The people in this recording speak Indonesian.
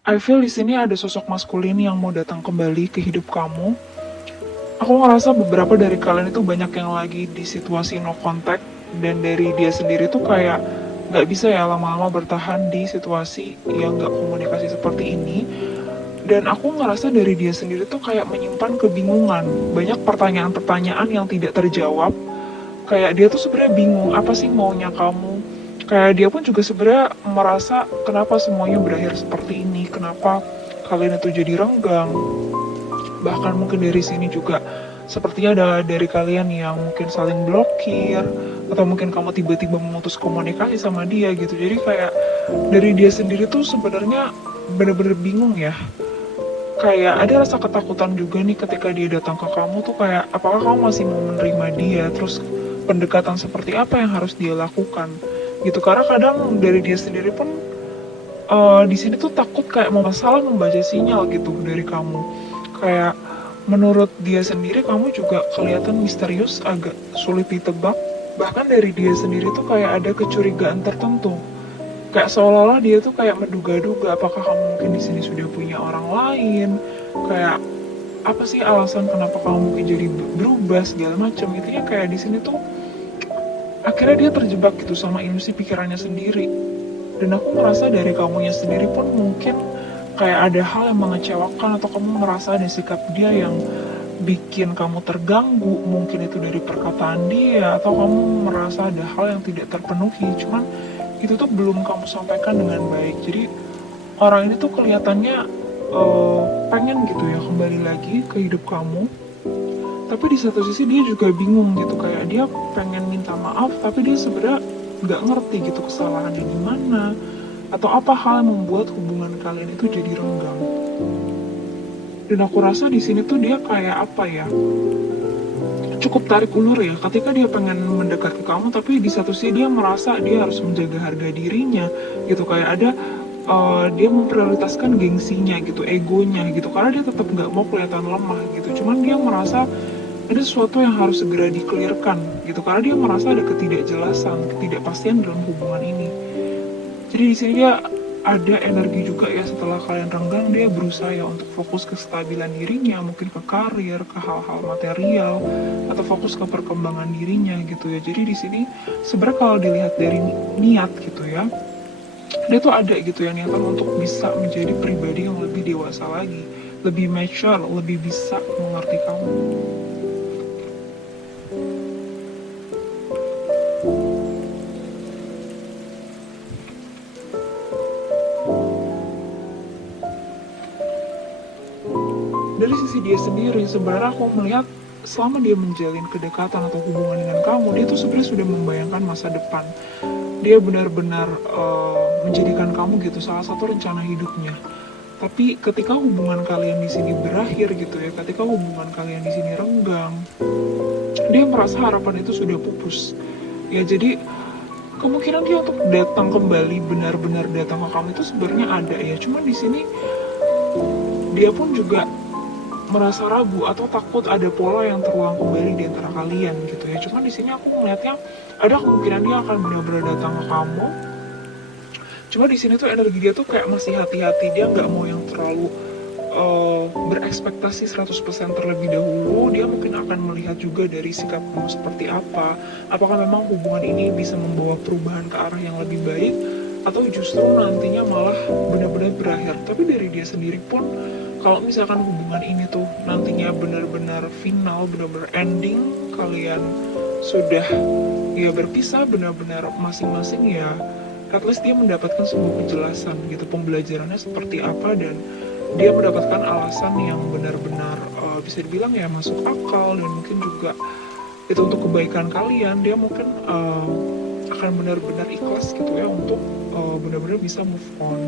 I feel di sini ada sosok maskulin yang mau datang kembali ke hidup kamu. Aku ngerasa beberapa dari kalian itu banyak yang lagi di situasi no contact, dan dari dia sendiri tuh kayak nggak bisa ya lama-lama bertahan di situasi yang nggak komunikasi seperti ini. Dan aku ngerasa dari dia sendiri tuh kayak menyimpan kebingungan, banyak pertanyaan-pertanyaan yang tidak terjawab. Kayak dia tuh sebenarnya bingung apa sih maunya kamu. Kayak dia pun juga sebenarnya merasa kenapa semuanya berakhir seperti ini, kenapa kalian itu jadi renggang. Bahkan mungkin dari sini juga sepertinya ada dari kalian yang mungkin saling blokir, atau mungkin kamu tiba-tiba memutus komunikasi sama dia gitu. Jadi kayak dari dia sendiri tuh sebenarnya bener-bener bingung ya. Kayak ada rasa ketakutan juga nih ketika dia datang ke kamu tuh, kayak apakah kamu masih mau menerima dia, terus pendekatan seperti apa yang harus dia lakukan gitu. Karena kadang dari dia sendiri pun di sini tuh takut kayak mau masalah membaca sinyal gitu dari kamu. Kayak menurut dia sendiri kamu juga kelihatan misterius, agak sulit ditebak. Bahkan dari dia sendiri tuh kayak ada kecurigaan tertentu. Kayak seolah-olah dia tuh kayak menduga-duga apakah kamu mungkin di sini sudah punya orang lain. Kayak apa sih alasan kenapa kamu mungkin jadi berubah segala macam. Intinya kayak di sini tuh akhirnya dia terjebak gitu sama ilusi pikirannya sendiri. Dan aku merasa dari kamunya sendiri pun mungkin kayak ada hal yang mengecewakan, atau kamu merasa ada sikap dia yang bikin kamu terganggu. Mungkin itu dari perkataan dia, atau kamu merasa ada hal yang tidak terpenuhi, cuman itu tuh belum kamu sampaikan dengan baik. Jadi orang ini tuh kelihatannya pengen gitu ya kembali lagi ke hidup kamu, tapi di satu sisi dia juga bingung gitu. Kayak dia pengen minta maaf, tapi dia sebenarnya nggak ngerti gitu kesalahannya di mana, atau apa hal yang membuat hubungan kalian itu jadi renggang. Dan aku rasa di sini tuh dia kayak apa ya, cukup tarik ulur ya ketika dia pengen mendekat ke kamu, tapi di satu sisi dia merasa dia harus menjaga harga dirinya gitu. Kayak ada dia memprioritaskan gengsinya gitu, egonya gitu, karena dia tetap nggak mau kelihatan lemah gitu. Cuman dia merasa ada sesuatu yang harus segera dikelirkan gitu, karena dia merasa ada ketidakjelasan, ketidakpastian dalam hubungan ini. Jadi di sini dia ada energi juga ya, setelah kalian renggang dia berusaha ya untuk fokus ke kestabilan dirinya, mungkin ke karir, ke hal-hal material, atau fokus ke perkembangan dirinya gitu ya. Jadi di sini sebenarnya kalau dilihat dari niat gitu ya, dia tuh ada gitu ya niatan untuk bisa menjadi pribadi yang lebih dewasa lagi, lebih mature, lebih bisa mengerti kamu. Dari sisi dia sendiri sebenarnya aku melihat selama dia menjalin kedekatan atau hubungan dengan kamu, dia tuh sebenarnya sudah membayangkan masa depan. Dia benar-benar menjadikan kamu gitu salah satu rencana hidupnya. Tapi ketika hubungan kalian di sini berakhir gitu ya, ketika hubungan kalian di sini renggang, dia merasa harapan itu sudah pupus. Ya jadi kemungkinan dia untuk datang kembali, benar-benar datang ke kamu itu sebenarnya ada ya. Cuman di sini dia pun juga merasa ragu atau takut ada pola yang terulang kembali di antara kalian gitu ya. Cuman di sini aku melihatnya ada kemungkinan dia akan benar-benar datang ke kamu. Cuma di sini tuh energi dia tuh kayak masih hati-hati, dia nggak mau yang terlalu berekspektasi 100% terlebih dahulu. Dia mungkin akan melihat juga dari sikap kamu seperti apa. Apakah memang hubungan ini bisa membawa perubahan ke arah yang lebih baik, atau justru nantinya malah benar-benar berakhir. Tapi dari dia sendiri pun, kalau misalkan hubungan ini tuh nantinya benar-benar final, benar-benar ending, kalian sudah ya berpisah benar-benar masing-masing ya, at least dia mendapatkan sebuah kejelasan gitu, pembelajarannya seperti apa, dan dia mendapatkan alasan yang benar-benar bisa dibilang ya masuk akal, dan mungkin juga itu untuk kebaikan kalian. Dia mungkin akan benar-benar ikhlas gitu ya untuk benar-benar bisa move on.